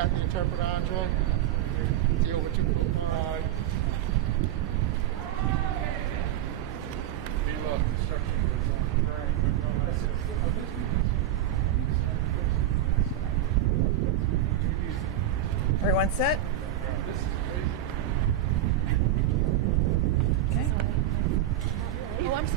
got the interpreter, Andre? Deal with you. Everyone set?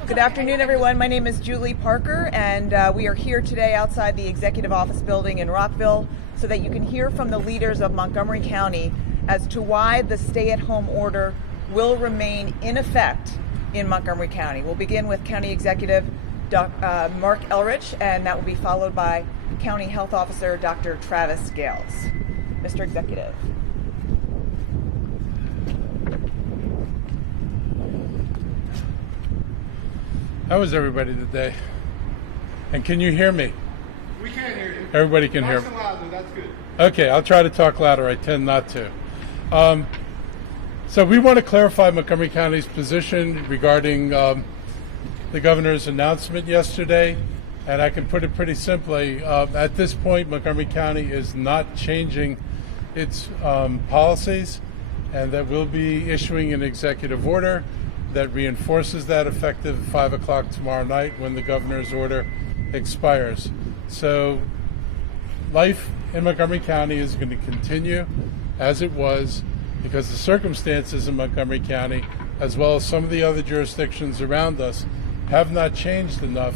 Good afternoon, everyone. My name is Julie Parker, and we are here today outside the Executive Office Building in Rockville so that you can hear from the leaders of Montgomery County as to why the stay-at-home order will remain in effect in Montgomery County. We'll begin with County Executive Marc Elrich, and that will be followed by County Health Officer Dr. Travis Gales. Mr. Executive. How is everybody today? And can you hear me? We can't hear you. Everybody can hear me. Nice and loud, that's good. Okay, I'll try to talk louder. I tend not to. So we want to clarify Montgomery County's position regarding the governor's announcement yesterday. And I can put it pretty simply. At this point, Montgomery County is not changing its policies, and that we'll be issuing an executive order that reinforces that effective 5 o'clock tomorrow night when the governor's order expires. So life in Montgomery County is going to continue as it was because the circumstances in Montgomery County, as well as some of the other jurisdictions around us, have not changed enough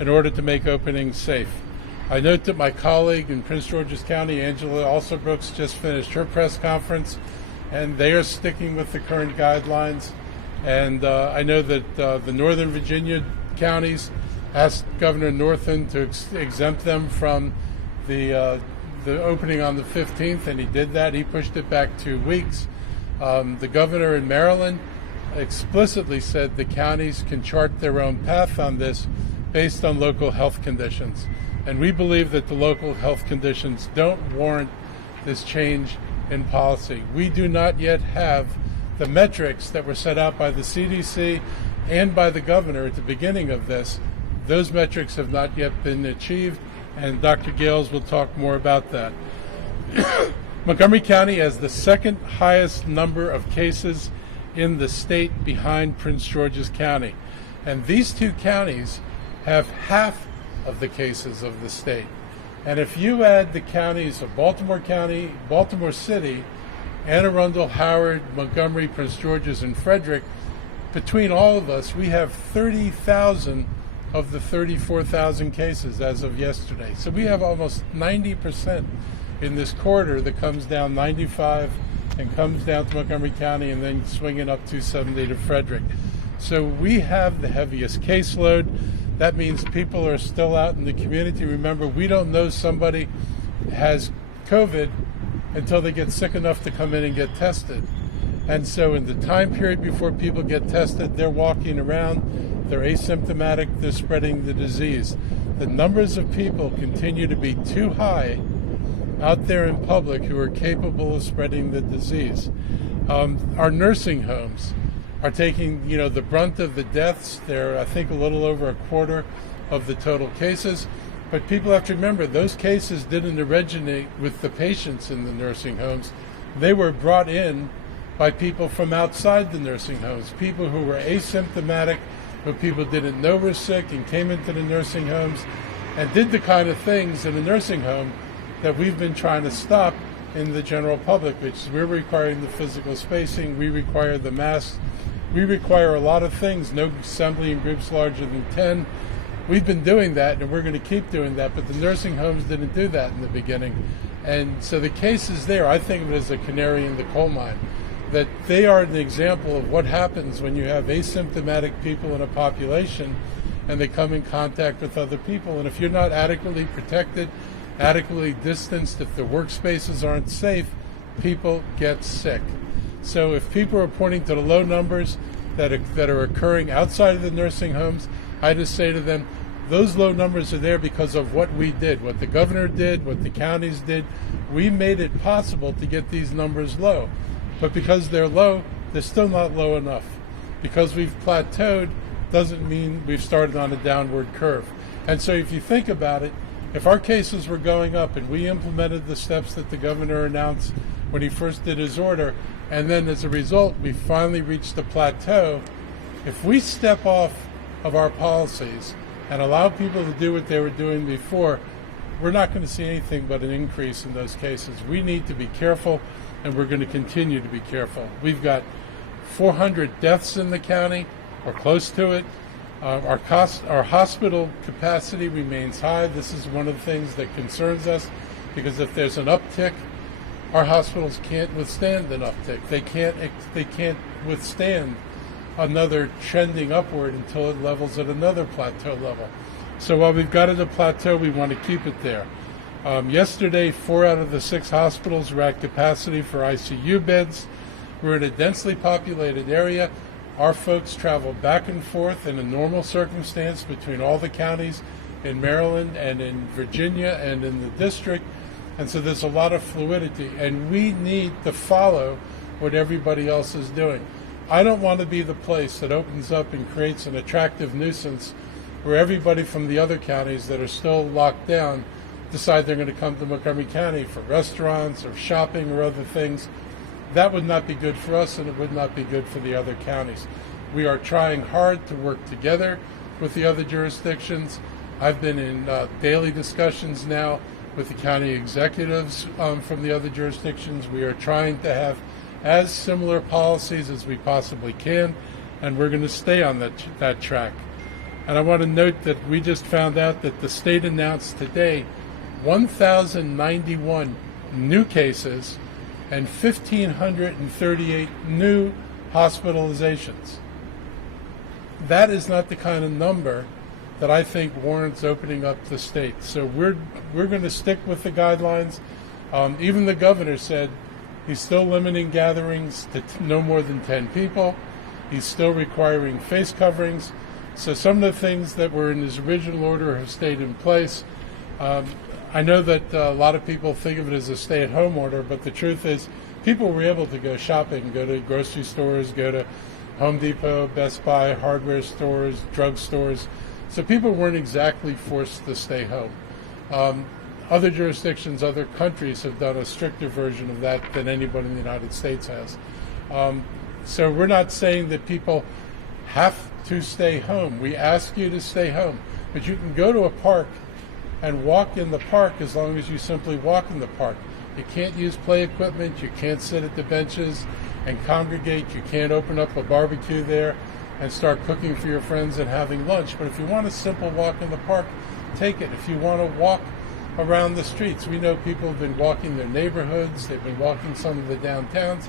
in order to make openings safe. I note that my colleague in Prince George's County, Angela Alsobrooks, just finished her press conference, and they are sticking with the current guidelines. And I know that the Northern Virginia counties asked Governor Northam to exempt them from the opening on the 15th, and he did that. He pushed it back 2 weeks. The governor in Maryland explicitly said the counties can chart their own path on this based on local health conditions. And we believe that the local health conditions don't warrant this change in policy. We do not yet have the metrics that were set out by the CDC and by the governor at the beginning of this. Those metrics have not yet been achieved, and Dr. Gales will talk more about that. Montgomery County has the second highest number of cases in the state behind Prince George's County. And these two counties have half of the cases of the state. And if you add the counties of Baltimore County, Baltimore City, Anne Arundel, Howard, Montgomery, Prince George's, and Frederick, between all of us, we have 30,000 of the 34,000 cases as of yesterday. So we have almost 90% in this corridor that comes down 95 and comes down to Montgomery County and then swinging up 270 to Frederick. So we have the heaviest caseload. That means people are still out in the community. Remember, we don't know somebody has COVID until they get sick enough to come in and get tested. And so in the time period before people get tested, they're walking around, they're asymptomatic, they're spreading the disease. The numbers of people continue to be too high out there in public who are capable of spreading the disease. Our nursing homes are taking, the brunt of the deaths. They're, I think, a little over a quarter of the total cases. But people have to remember, those cases didn't originate with the patients in the nursing homes. They were brought in by people from outside the nursing homes, people who were asymptomatic, who people didn't know were sick and came into the nursing homes and did the kind of things in a nursing home that we've been trying to stop in the general public, which is we're requiring the physical spacing, we require the masks, we require a lot of things, no assembly in groups larger than 10. We've been doing that, and we're going to keep doing that, but the nursing homes didn't do that in the beginning. And so the cases there, I think of it as a canary in the coal mine, that they are an example of what happens when you have asymptomatic people in a population and they come in contact with other people. And if you're not adequately protected, adequately distanced, if the workspaces aren't safe, people get sick. So if people are pointing to the low numbers that are occurring outside of the nursing homes, I just say to them, those low numbers are there because of what we did, what the governor did, what the counties did. We made it possible to get these numbers low. But because they're low, they're still not low enough. Because we've plateaued doesn't mean we've started on a downward curve. And so if you think about it, If our cases were going up and we implemented the steps that the governor announced when he first did his order, and then as a result we finally reached the plateau, if we step off of our policies and allow people to do what they were doing before, we're not going to see anything but an increase in those cases. We need to be careful, and we're going to continue to be careful. We've got 400 deaths in the county, or close to it. Our hospital capacity remains high. This is one of the things that concerns us, because if there's an uptick, our hospitals can't withstand an uptick. They can't withstand another trending upward until it levels at another plateau level. So while we've got it at a plateau, we want to keep it there. Yesterday, 4 out of the 6 hospitals were at capacity for ICU beds. We're in a densely populated area. Our folks travel back and forth in a normal circumstance between all the counties in Maryland and in Virginia and in the district. And so there's a lot of fluidity, and we need to follow what everybody else is doing. I don't want to be the place that opens up and creates an attractive nuisance where everybody from the other counties that are still locked down decide they're going to come to Montgomery County for restaurants or shopping or other things. That would not be good for us, and it would not be good for the other counties. We are trying hard to work together with the other jurisdictions. I've been in daily discussions now with the county executives from the other jurisdictions. We are trying to have as similar policies as we possibly can, and we're going to stay on that track. And I want to note that we just found out that the state announced today 1,091 new cases and 1,538 new hospitalizations. That is not the kind of number that I think warrants opening up the state. So we're going to stick with the guidelines. Even the governor said he's still limiting gatherings to no more than 10 people. He's still requiring face coverings. So some of the things that were in his original order have stayed in place. I know that a lot of people think of it as a stay-at-home order, but the truth is people were able to go shopping, go to grocery stores, go to Home Depot, Best Buy, hardware stores, drug stores. So people weren't exactly forced to stay home. Other jurisdictions, other countries have done a stricter version of that than anybody in the United States has. So we're not saying that people have to stay home. We ask you to stay home, but you can go to a park and walk in the park as long as you simply walk in the park. You can't use play equipment, you can't sit at the benches and congregate, you can't open up a barbecue there and start cooking for your friends and having lunch. But if you want a simple walk in the park, take it. If you want to walk around the streets, we know people have been walking their neighborhoods, they've been walking some of the downtowns.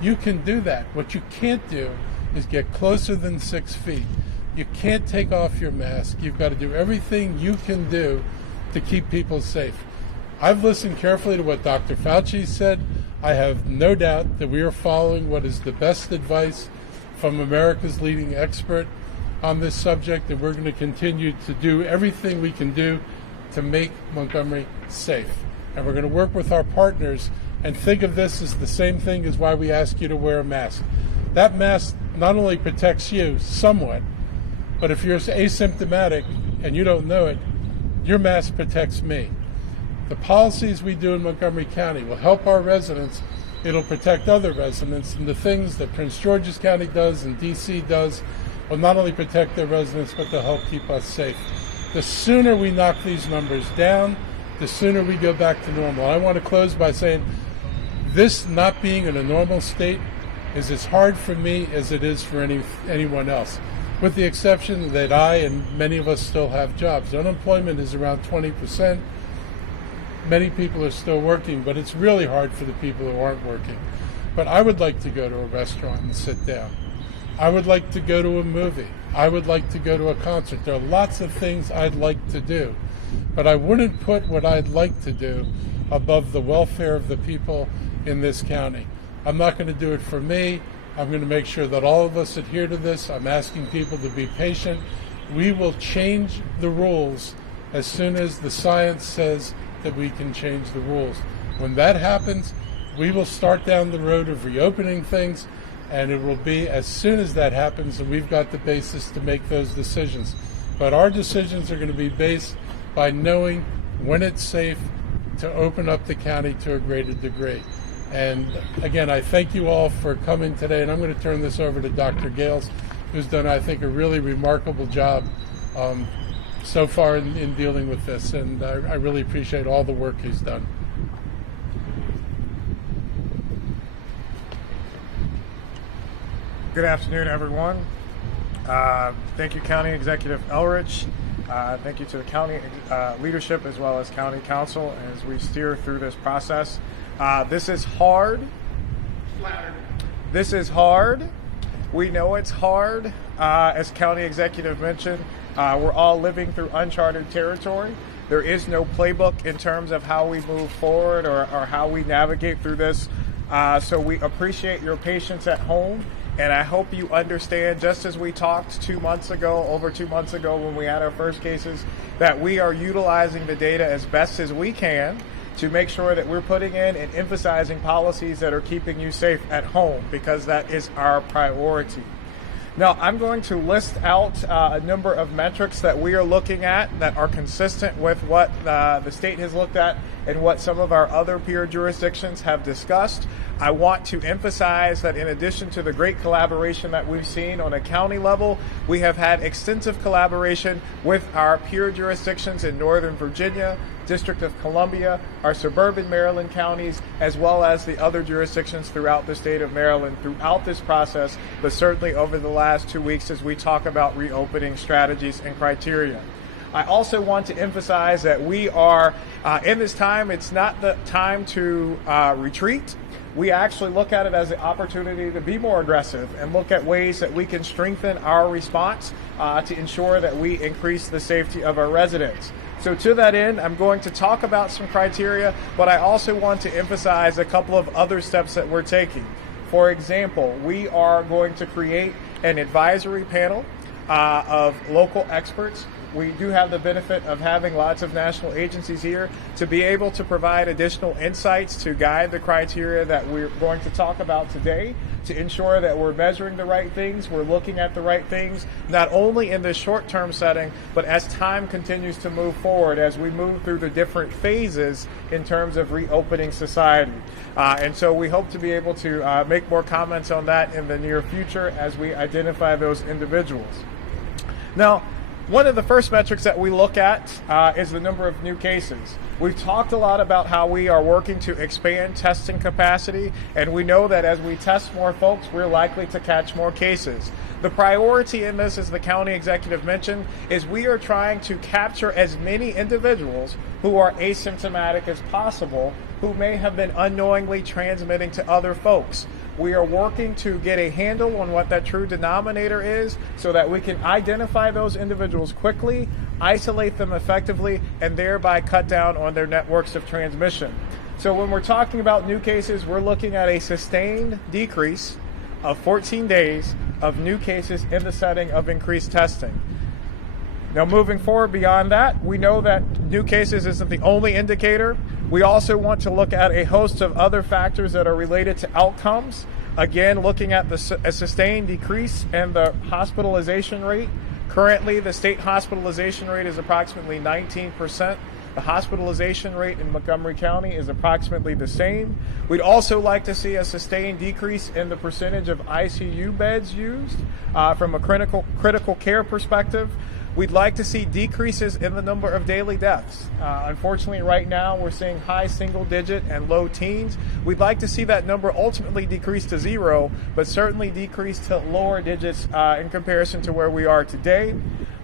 You can do that. What you can't do is get closer than 6 feet. You can't take off your mask. You've got to do everything you can do to keep people safe. I've listened carefully to what Dr. Fauci said. I have no doubt that we are following what is the best advice from America's leading expert on this subject, and we're going to continue to do everything we can do to make Montgomery safe. And we're going to work with our partners and think of this as the same thing as why we ask you to wear a mask. That mask not only protects you somewhat, but if you're asymptomatic and you don't know it, your mask protects me. The policies we do in Montgomery County will help our residents. It'll protect other residents, and the things that Prince George's County does and D.C. does will not only protect their residents, but they'll help keep us safe. The sooner we knock these numbers down, the sooner we go back to normal. I want to close by saying this not being in a normal state is as hard for me as it is for anyone else, with the exception that I and many of us still have jobs. Unemployment is around 20%. Many people are still working, but it's really hard for the people who aren't working. But I would like to go to a restaurant and sit down. I would like to go to a movie. I would like to go to a concert. There are lots of things I'd like to do, but I wouldn't put what I'd like to do above the welfare of the people in this county. I'm not going to do it for me. I'm going to make sure that all of us adhere to this. I'm asking people to be patient. We will change the rules as soon as the science says that we can change the rules. When that happens, we will start down the road of reopening things, and it will be as soon as that happens that we've got the basis to make those decisions. But our decisions are going to be based by knowing when it's safe, to open up the county to a greater degree. And again, I thank you all for coming today, and I'm going to turn this over to Dr. Gales, who's done, I think, a really remarkable job so far in dealing with this, and I really appreciate all the work he's done. Good afternoon, everyone. Thank you, County Executive Elrich. Thank you to the county leadership as well as county council as we steer through this process. This is hard. This is hard. We know it's hard. As county executive mentioned, we're all living through uncharted territory. There is no playbook in terms of how we move forward or how we navigate through this. So we appreciate your patience at home. And I hope you understand, just as we talked over 2 months ago when we had our first cases, that we are utilizing the data as best as we can to make sure that we're putting in and emphasizing policies that are keeping you safe at home, because that is our priority. Now, I'm going to list out a number of metrics that we are looking at that are consistent with what the state has looked at and what some of our other peer jurisdictions have discussed. I want to emphasize that in addition to the great collaboration that we've seen on a county level, we have had extensive collaboration with our peer jurisdictions in Northern Virginia, District of Columbia, our suburban Maryland counties, as well as the other jurisdictions throughout the state of Maryland throughout this process, but certainly over the last 2 weeks as we talk about reopening strategies and criteria. I also want to emphasize that we are, in this time, it's not the time to retreat. We actually look at it as an opportunity to be more aggressive and look at ways that we can strengthen our response to ensure that we increase the safety of our residents. So to that end, I'm going to talk about some criteria, but I also want to emphasize a couple of other steps that we're taking. For example, we are going to create an advisory panel of local experts. We do have the benefit of having lots of national agencies here to be able to provide additional insights to guide the criteria that we're going to talk about today, to ensure that we're measuring the right things, we're looking at the right things, not only in this short-term setting, but as time continues to move forward, as we move through the different phases in terms of reopening society. And so we hope to be able to make more comments on that in the near future as we identify those individuals. Now, one of the first metrics that we look at is the number of new cases. We've talked a lot about how we are working to expand testing capacity, and we know that as we test more folks, we're likely to catch more cases. The priority in this, as the county executive mentioned, is we are trying to capture as many individuals who are asymptomatic as possible, who may have been unknowingly transmitting to other folks. We are working to get a handle on what that true denominator is so that we can identify those individuals quickly, isolate them effectively, and thereby cut down on their networks of transmission. So when we're talking about new cases, we're looking at a sustained decrease of 14 days of new cases in the setting of increased testing. Now, moving forward beyond that, we know that new cases isn't the only indicator. We also want to look at a host of other factors that are related to outcomes. Again, looking at a sustained decrease in the hospitalization rate. Currently, the state hospitalization rate is approximately 19%. The hospitalization rate in Montgomery County is approximately the same. We'd also like to see a sustained decrease in the percentage of ICU beds used from a critical care perspective. We'd like to see decreases in the number of daily deaths. Unfortunately, right now, we're seeing high single digit and low teens. We'd like to see that number ultimately decrease to 0, but certainly decrease to lower digits in comparison to where we are today.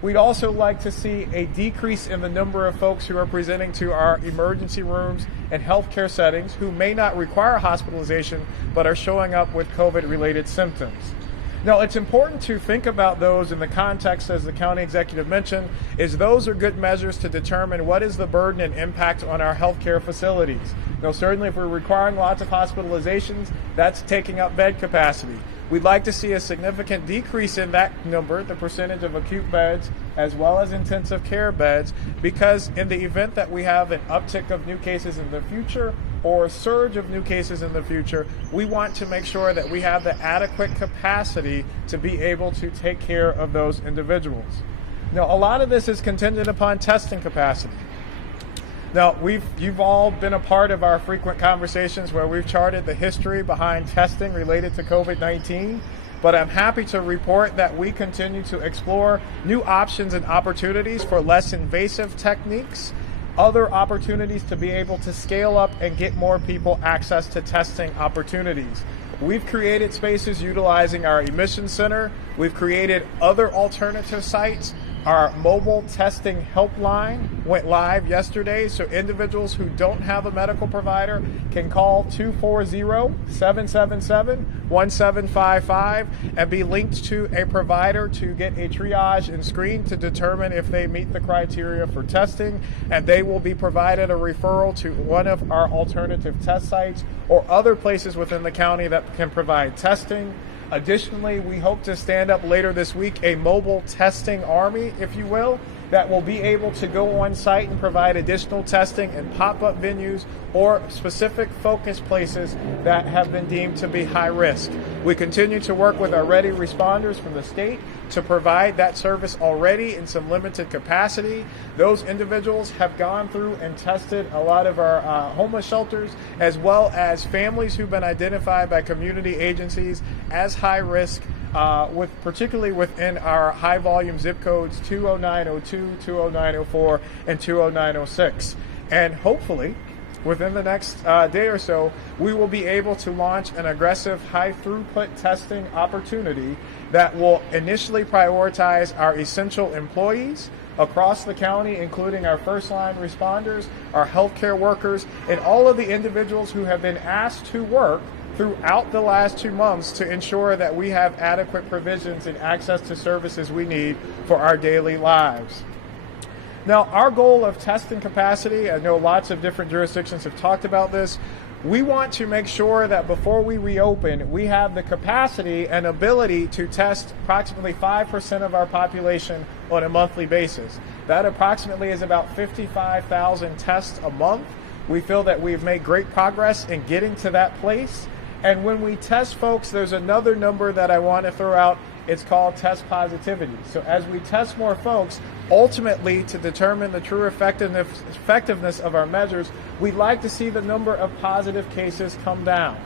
We'd also like to see a decrease in the number of folks who are presenting to our emergency rooms and healthcare settings who may not require hospitalization, but are showing up with COVID-related symptoms. Now, it's important to think about those in the context, as the county executive mentioned, is those are good measures to determine what is the burden and impact on our healthcare facilities. Now, certainly if we're requiring lots of hospitalizations, that's taking up bed capacity. We'd like to see a significant decrease in that number, the percentage of acute beds, as well as intensive care beds, because in the event that we have an uptick of new cases in the future or a surge of new cases in the future, we want to make sure that we have the adequate capacity to be able to take care of those individuals. Now, a lot of this is contingent upon testing capacity. Now, you've all been a part of our frequent conversations where we've charted the history behind testing related to COVID-19, but I'm happy to report that we continue to explore new options and opportunities for less invasive techniques, other opportunities to be able to scale up and get more people access to testing opportunities. We've created spaces utilizing our emissions center. We've created other alternative sites. Our mobile testing helpline went live yesterday, so individuals who don't have a medical provider can call 240-777-1755 and be linked to a provider to get a triage and screen to determine if they meet the criteria for testing, and they will be provided a referral to one of our alternative test sites or other places within the county that can provide testing. Additionally, we hope to stand up later this week a mobile testing army, if you will, that will be able to go on site and provide additional testing in pop-up venues or specific focus places that have been deemed to be high risk. We continue to work with our ready responders from the state to provide that service already in some limited capacity. Those individuals have gone through and tested a lot of our homeless shelters, as well as families who've been identified by community agencies as high risk, particularly within our high volume zip codes 20902, 20904, and 20906. And hopefully, within the next day or so, we will be able to launch an aggressive high throughput testing opportunity that will initially prioritize our essential employees across the county, including our first line responders, our healthcare workers, and all of the individuals who have been asked to work throughout the last 2 months to ensure that we have adequate provisions and access to services we need for our daily lives. Now, our goal of testing capacity, I know lots of different jurisdictions have talked about this. We want to make sure that before we reopen, we have the capacity and ability to test approximately 5% of our population on a monthly basis. That approximately is about 55,000 tests a month. We feel that we've made great progress in getting to that place. And when we test folks, there's another number that I want to throw out. It's called test positivity. So as we test more folks, ultimately to determine the true effectiveness of our measures, we'd like to see the number of positive cases come down.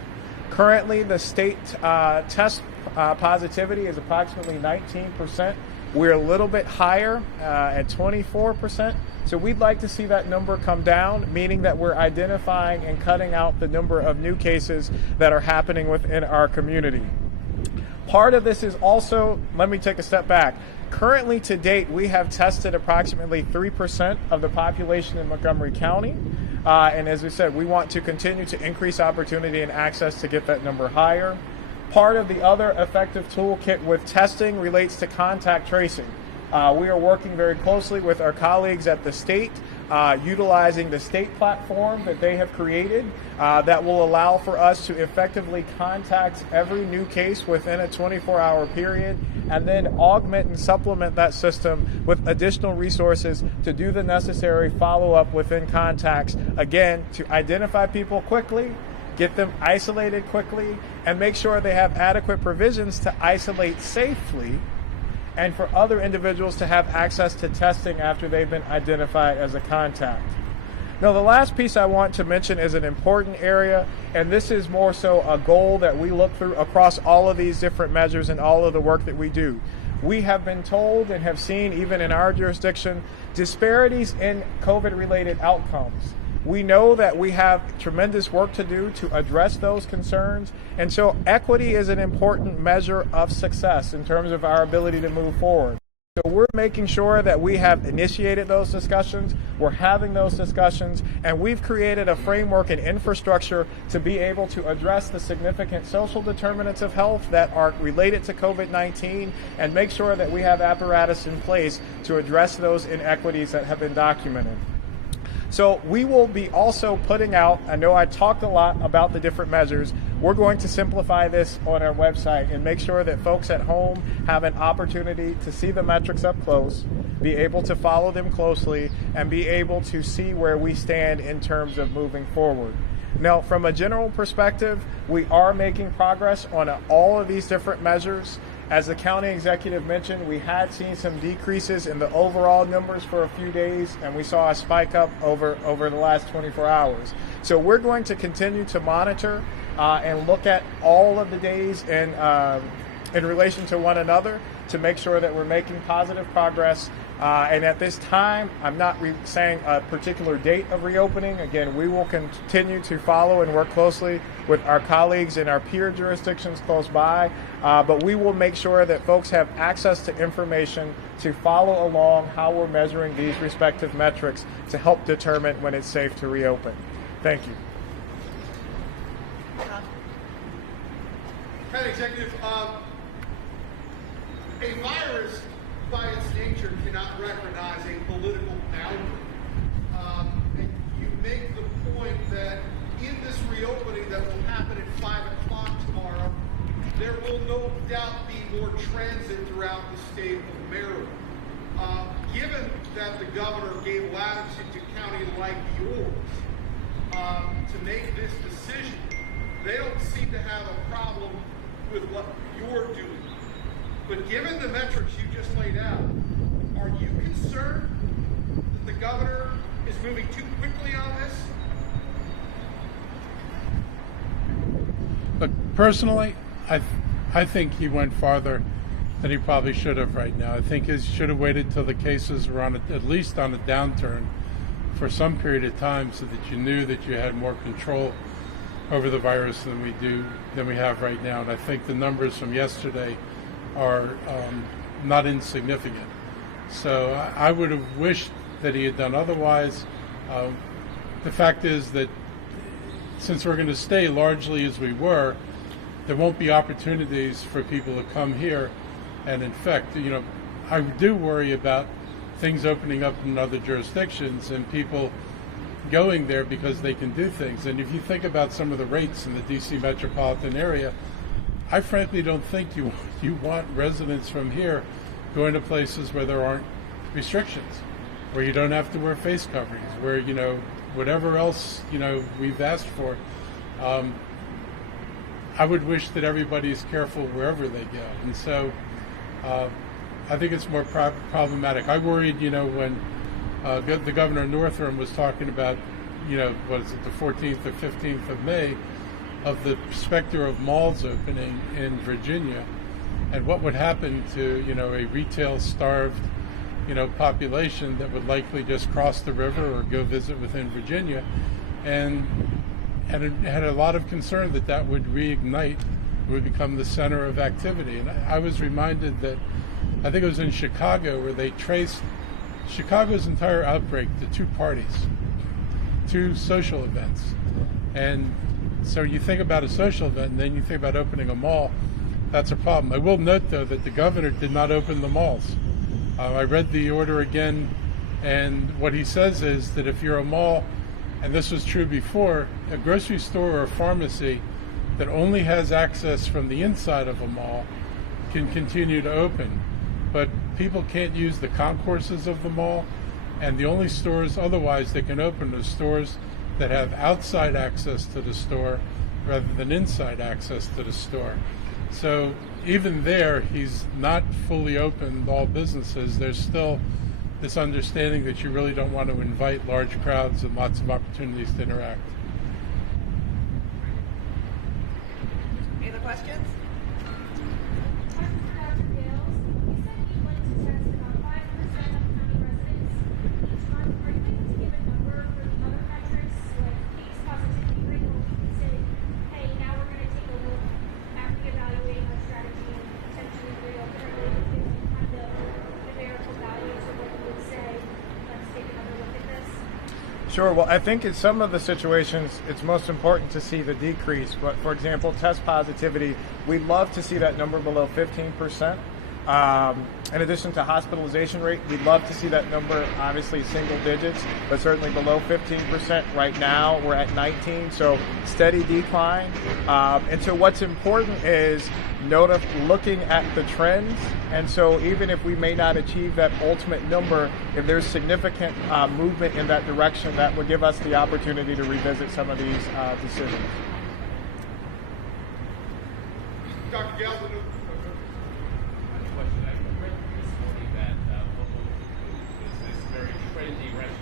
Currently, the state test positivity is approximately 19%. We're a little bit higher at 24%. So we'd like to see that number come down, meaning that we're identifying and cutting out the number of new cases that are happening within our community. Part of this is also, let me take a step back. Currently to date, we have tested approximately 3% of the population in Montgomery County. And as we said, we want to continue to increase opportunity and access to get that number higher. Part of the other effective toolkit with testing relates to contact tracing. We are working very closely with our colleagues at the state, utilizing the state platform that they have created that will allow for us to effectively contact every new case within a 24-hour period, and then augment and supplement that system with additional resources to do the necessary follow-up within contacts, again, to identify people quickly, get them isolated quickly, and make sure they have adequate provisions to isolate safely, and for other individuals to have access to testing after they've been identified as a contact. Now, the last piece I want to mention is an important area, and this is more so a goal that we look through across all of these different measures and all of the work that we do. We have been told and have seen, even in our jurisdiction, disparities in COVID-related outcomes. We know that we have tremendous work to do to address those concerns, and so equity is an important measure of success in terms of our ability to move forward. So we're making sure that we have initiated those discussions, we're having those discussions, and we've created a framework and infrastructure to be able to address the significant social determinants of health that are related to COVID-19 and make sure that we have apparatus in place to address those inequities that have been documented. So we will be also putting out, I know I talked a lot about the different measures, we're going to simplify this on our website and make sure that folks at home have an opportunity to see the metrics up close, be able to follow them closely, and be able to see where we stand in terms of moving forward. Now, from a general perspective, we are making progress on all of these different measures. As the county executive mentioned, we had seen some decreases in the overall numbers for a few days, and we saw a spike up over the last 24 hours. So we're going to continue to monitor and look at all of the days in relation to one another to make sure that we're making positive progress. And at this time, I'm not saying a particular date of reopening. Again, we will continue to follow and work closely with our colleagues in our peer jurisdictions close by, but we will make sure that folks have access to information to follow along how we're measuring these respective metrics to help determine when it's safe to reopen. Thank you. County Executive, a virus by its nature cannot recognize a political boundary. And you make the point that in this reopening that will happen at 5 o'clock tomorrow, there will no doubt be more transit throughout the state of Maryland. Given that the governor gave latitude to county like yours to make this decision, they don't seem to have a problem with what you're doing. But given the metrics you just laid out, are you concerned that the governor is moving too quickly on this? Look, personally, I think he went farther than he probably should have right now. I think he should have waited till the cases were at least on a downturn for some period of time so that you knew that you had more control over the virus than we have right now. And I think the numbers from yesterday are not insignificant. So I would have wished that he had done otherwise. The fact is that since we're going to stay largely as we were, there won't be opportunities for people to come here and infect. You know, I do worry about things opening up in other jurisdictions and people going there because they can do things. And if you think about some of the rates in the D.C. metropolitan area, I frankly don't think you want residents from here going to places where there aren't restrictions, where you don't have to wear face coverings, where, you know, whatever else, you know, we've asked for. I would wish that everybody is careful wherever they go. And so I think it's more problematic. I worried, you know, when the governor Northam was talking about, you know, what is it, the 14th or 15th of May, of the specter of malls opening in Virginia, and what would happen to, you know, a retail-starved, you know, population that would likely just cross the river or go visit within Virginia, and it had a lot of concern that that would reignite, would become the center of activity. And I was reminded that, I think it was in Chicago, where they traced Chicago's entire outbreak to two parties, two social events. And so you think about a social event and then you think about opening a mall, that's a problem. I will note, though, that the governor did not open the malls. I read the order again, and what he says is that if you're a mall, and this was true before, a grocery store or a pharmacy that only has access from the inside of a mall can continue to open. But people can't use the concourses of the mall, and the only stores otherwise that can open are stores that have outside access to the store rather than inside access to the store. So even there, he's not fully opened all businesses. There's still this understanding that you really don't want to invite large crowds and lots of opportunities to interact. Any other questions? Sure. Well, I think in some of the situations, it's most important to see the decrease. But for example, test positivity, we'd love to see that number below 15%. In addition to hospitalization rate, we'd love to see that number obviously single digits, but certainly below 15%. Right now, we're at 19, so steady decline. And so what's important is looking at the trends. And so even if we may not achieve that ultimate number, if there's significant movement in that direction, that would give us the opportunity to revisit some of these decisions. Dr. Galvin,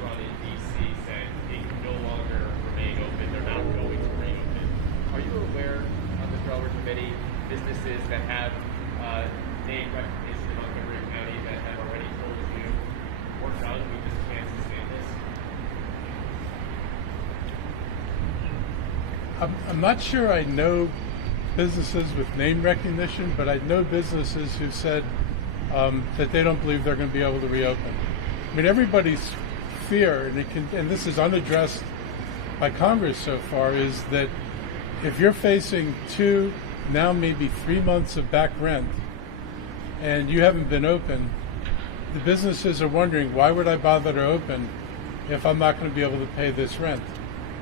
restaurant in D.C. said they can no longer remain open. They're not going to remain open. Are you aware, Mr. Elrich, of any businesses that have name recognition in Montgomery County that have already told you, we're done, we just can't sustain this? I'm not sure I know businesses with name recognition, but I know businesses who said that they don't believe they're going to be able to reopen. I mean, everybody's fear, and this is unaddressed by Congress so far, is that if you're facing 2, now maybe 3 months of back rent, and you haven't been open, the businesses are wondering, why would I bother to open if I'm not going to be able to pay this rent?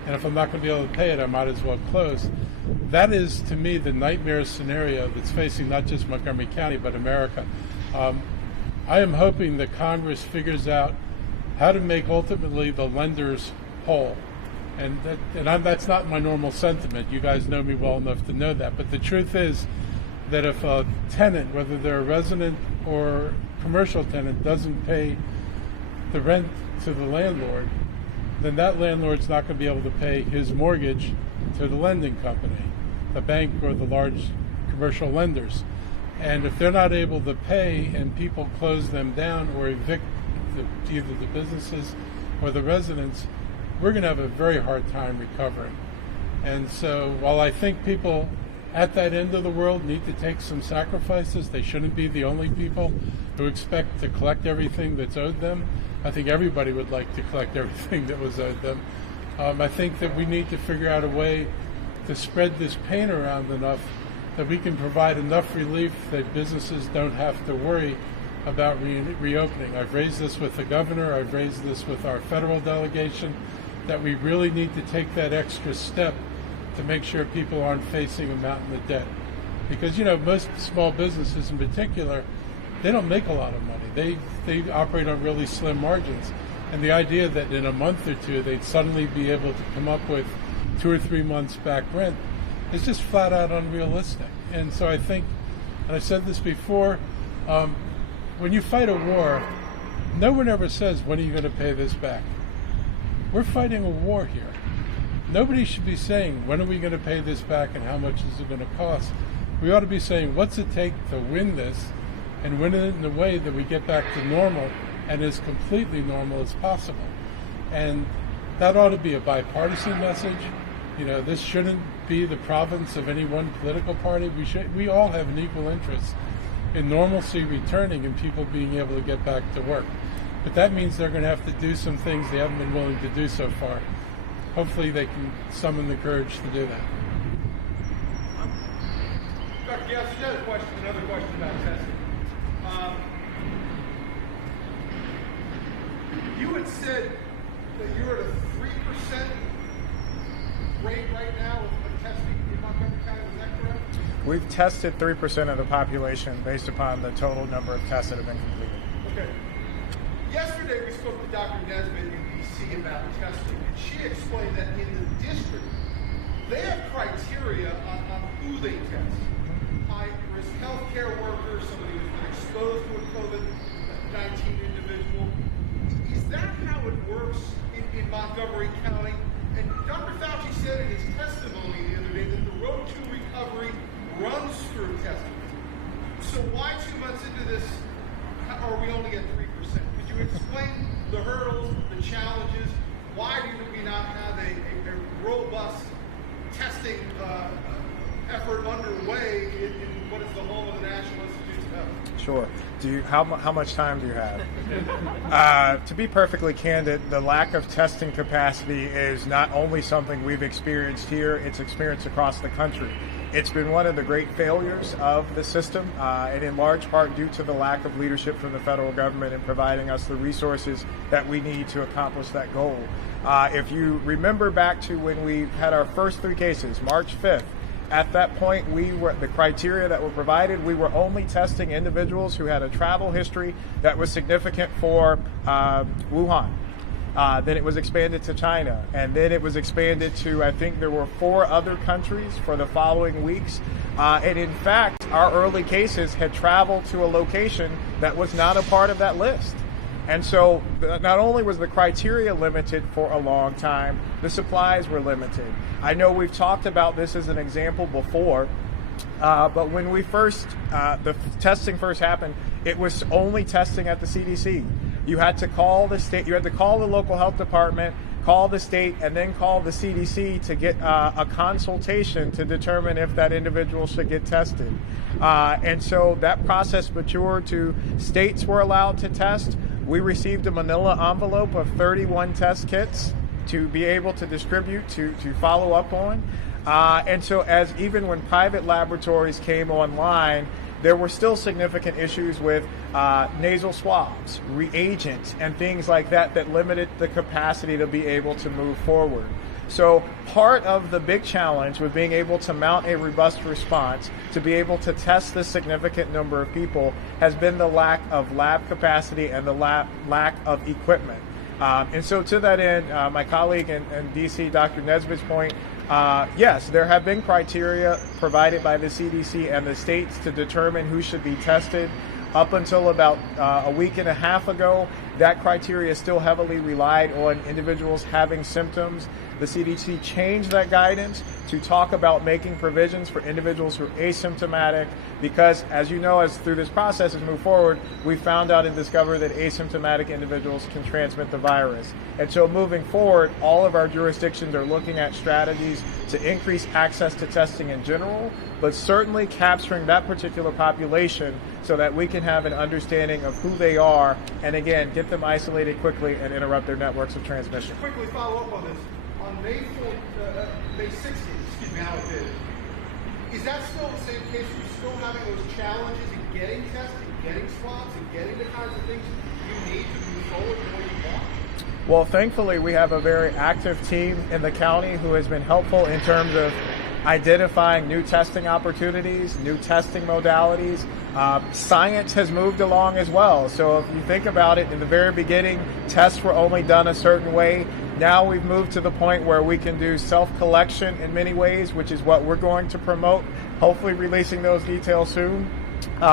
And if I'm not going to be able to pay it, I might as well close. That is, to me, the nightmare scenario that's facing not just Montgomery County, but America. I am hoping that Congress figures out how to make ultimately the lenders whole. And that's not my normal sentiment. You guys know me well enough to know that. But the truth is that if a tenant, whether they're a resident or commercial tenant, doesn't pay the rent to the landlord, then that landlord's not going to be able to pay his mortgage to the lending company, the bank or the large commercial lenders. And if they're not able to pay and people close them down or evict either the businesses or the residents, we're going to have a very hard time recovering. And so while I think people at that end of the world need to take some sacrifices, they shouldn't be the only people who expect to collect everything that's owed them. I think everybody would like to collect everything that was owed them. I think that we need to figure out a way to spread this pain around enough that we can provide enough relief that businesses don't have to worry about reopening. I've raised this with the governor, I've raised this with our federal delegation, that we really need to take that extra step to make sure people aren't facing a mountain of debt. Because, you know, most small businesses in particular, they don't make a lot of money. They operate on really slim margins. And the idea that in a month or two they'd suddenly be able to come up with 2 or 3 months back rent is just flat out unrealistic. And so I think, and I've said this before, when you fight a war, no one ever says, when are you going to pay this back? We're fighting a war here. Nobody should be saying, when are we going to pay this back and how much is it going to cost? We ought to be saying, what's it take to win this and win it in a way that we get back to normal and as completely normal as possible. And that ought to be a bipartisan message. You know, this shouldn't be the province of any one political party. We all have an equal interest in normalcy returning and people being able to get back to work. But that means they're going to have to do some things they haven't been willing to do so far. Hopefully they can summon the courage to do that. Dr. Gass, another question about testing. You had said that you're at a 3% rate right now of testing in Montgomery County. Is that correct? We've tested 3% of the population based upon the total number of tests that have been completed. Okay. Yesterday we spoke to Dr. Nesbitt in D.C. about testing, and she explained that in the district, they have criteria on who they test. High-risk healthcare workers, somebody who's been exposed to a COVID-19 individual. Is that how it works in Montgomery County? And Dr. Fauci said in his testimony the other day that the road to recovery runs through testing. So why 2 months into this are we only at 3%? Could you explain the hurdles, the challenges? Why do we not have a robust testing effort underway in what is the home of the National Institutes of Health? Sure. How much time do you have? To be perfectly candid, the lack of testing capacity is not only something we've experienced here, it's experienced across the country. It's been one of the great failures of the system, and in large part due to the lack of leadership from the federal government in providing us the resources that we need to accomplish that goal. If you remember back to when we had our first 3 cases, March 5th, at that point, the criteria that were provided, we were only testing individuals who had a travel history that was significant for Wuhan. Then it was expanded to China, and then it was expanded to, I think there were 4 other countries for the following weeks. And in fact, our early cases had traveled to a location that was not a part of that list. And so not only was the criteria limited for a long time, the supplies were limited. I know we've talked about this as an example before, but when we the testing first happened, it was only testing at the CDC. You had to call the state, you had to call the local health department, call the state, and then call the CDC to get a consultation to determine if that individual should get tested. And so that process matured to states were allowed to test. We received a manila envelope of 31 test kits to be able to distribute, to follow up on. And so as even when private laboratories came online, there were still significant issues with nasal swabs, reagents, and things like that that limited the capacity to be able to move forward. So part of the big challenge with being able to mount a robust response, to be able to test this significant number of people, has been the lack of lab capacity and the lack of equipment. And so to that end, my colleague in DC, Dr. Nesbitt's point, yes, there have been criteria provided by the CDC and the states to determine who should be tested. Up until about a week and a half ago, that criteria still heavily relied on individuals having symptoms. The CDC changed that guidance to talk about making provisions for individuals who are asymptomatic because, as you know, as through this process has moved forward, we found out and discovered that asymptomatic individuals can transmit the virus. And so moving forward, all of our jurisdictions are looking at strategies to increase access to testing in general, but certainly capturing that particular population so that we can have an understanding of who they are and, again, get them isolated quickly and interrupt their networks of transmission. Just quickly follow up on this. On May 16th, excuse me, outdated. Is that still the same case? You're still having those challenges in getting tested, getting swabs, and getting the kinds of things you need to move forward the way you want? Well, thankfully, we have a very active team in the county who has been helpful in terms of identifying new testing opportunities, new testing modalities. Science has moved along as well. So if you think about it, in the very beginning, tests were only done a certain way. Now we've moved to the point where we can do self-collection in many ways, which is what we're going to promote, hopefully releasing those details soon.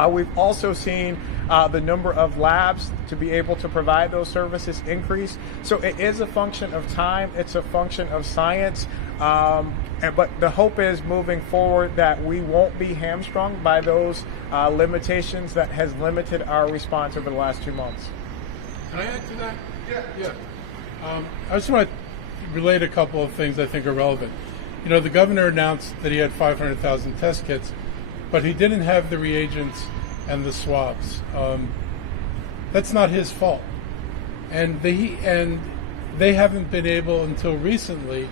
We've also seen the number of labs to be able to provide those services increase. So it is a function of time. It's a function of science. But the hope is moving forward that we won't be hamstrung by those limitations that has limited our response over the last 2 months. Can I add to that? Yeah. I just want to relate a couple of things I think are relevant. You know, the governor announced that he had 500,000 test kits, but he didn't have the reagents and the swabs. That's not his fault. And they haven't been able until recently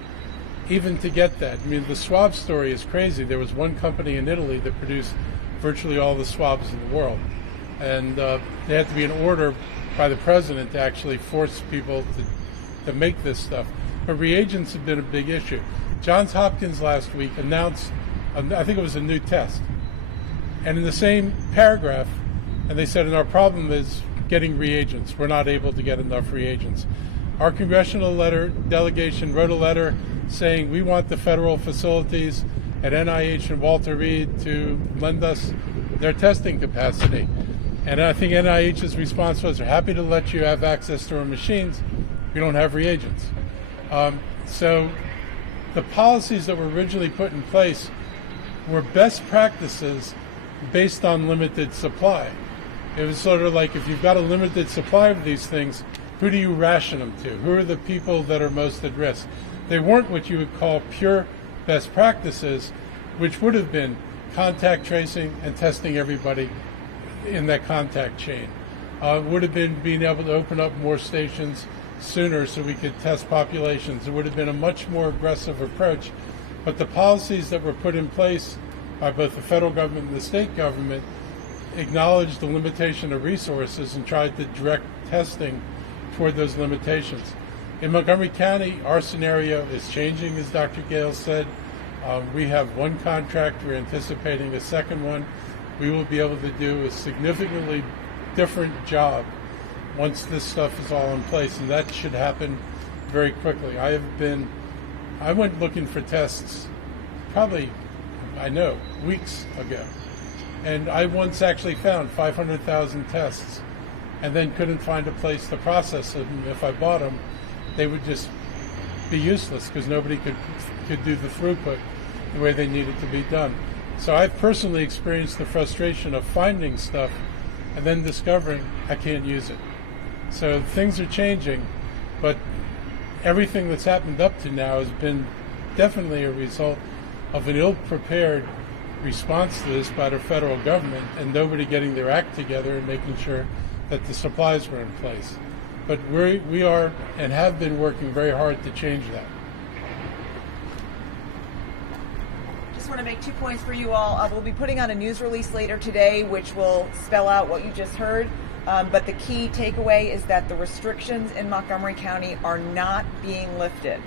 even to get that. I mean, the swab story is crazy. There was one company in Italy that produced virtually all the swabs in the world. And they had to be an order by the president to actually force people to make this stuff. But reagents have been a big issue. Johns Hopkins last week announced, I think it was a new test. And in the same paragraph, and they said, and our problem is getting reagents. We're not able to get enough reagents. Our congressional delegation wrote a letter saying we want the federal facilities at NIH and Walter Reed to lend us their testing capacity. And I think NIH's response was, we're happy to let you have access to our machines. We don't have reagents. So the policies that were originally put in place were best practices based on limited supply. It was sort of like, if you've got a limited supply of these things, who do you ration them to? Who are the people that are most at risk? They weren't what you would call pure best practices, which would have been contact tracing and testing everybody in that contact chain. Would have been being able to open up more stations sooner so we could test populations. It would have been a much more aggressive approach. But the policies that were put in place by both the federal government and the state government acknowledged the limitation of resources and tried to direct testing toward those limitations. In Montgomery County, our scenario is changing, as Dr. Gale said. We have one contract. We're anticipating a second one. We will be able to do a significantly different job once this stuff is all in place, and that should happen very quickly. I went looking for tests probably, weeks ago. And I once actually found 500,000 tests and then couldn't find a place to process them. If I bought them, they would just be useless because nobody could do the throughput the way they needed to be done. So I've personally experienced the frustration of finding stuff and then discovering I can't use it. So things are changing, but everything that's happened up to now has been definitely a result of an ill-prepared response to this by the federal government and nobody getting their act together and making sure that the supplies were in place. But we are and have been working very hard to change that. Just want to make 2 points for you all. We'll be putting out a news release later today which will spell out what you just heard. But the key takeaway is that the restrictions in Montgomery County are not being lifted.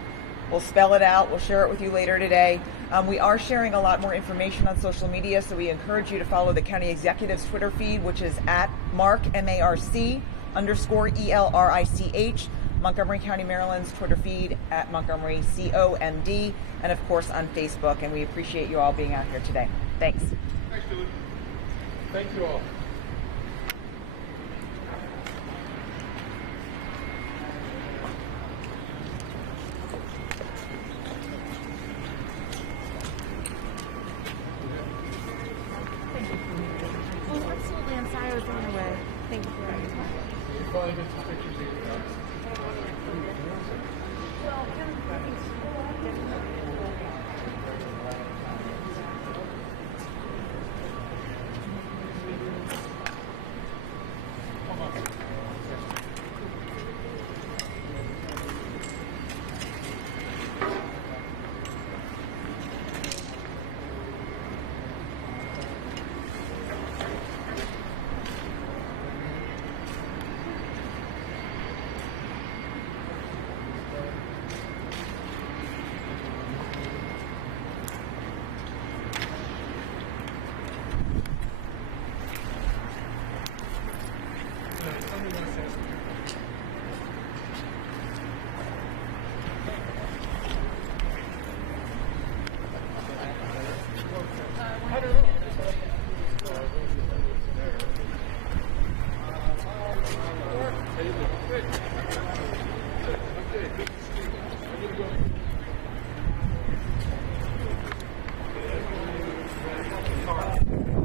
We'll spell it out. We'll share it with you later today. We are sharing a lot more information on social media, so we encourage you to follow the county executive's Twitter feed, which is at Marc, M-A-R-C, _ELRICH, Montgomery County, Maryland's Twitter feed at Montgomery COMD, and of course on Facebook. And we appreciate you all being out here today. Thanks. Thanks, Julie. Thank you all. Oh, absolutely. I'm sorry I was on the way. Thank you for everything. You probably get some pictures of your dogs. Well,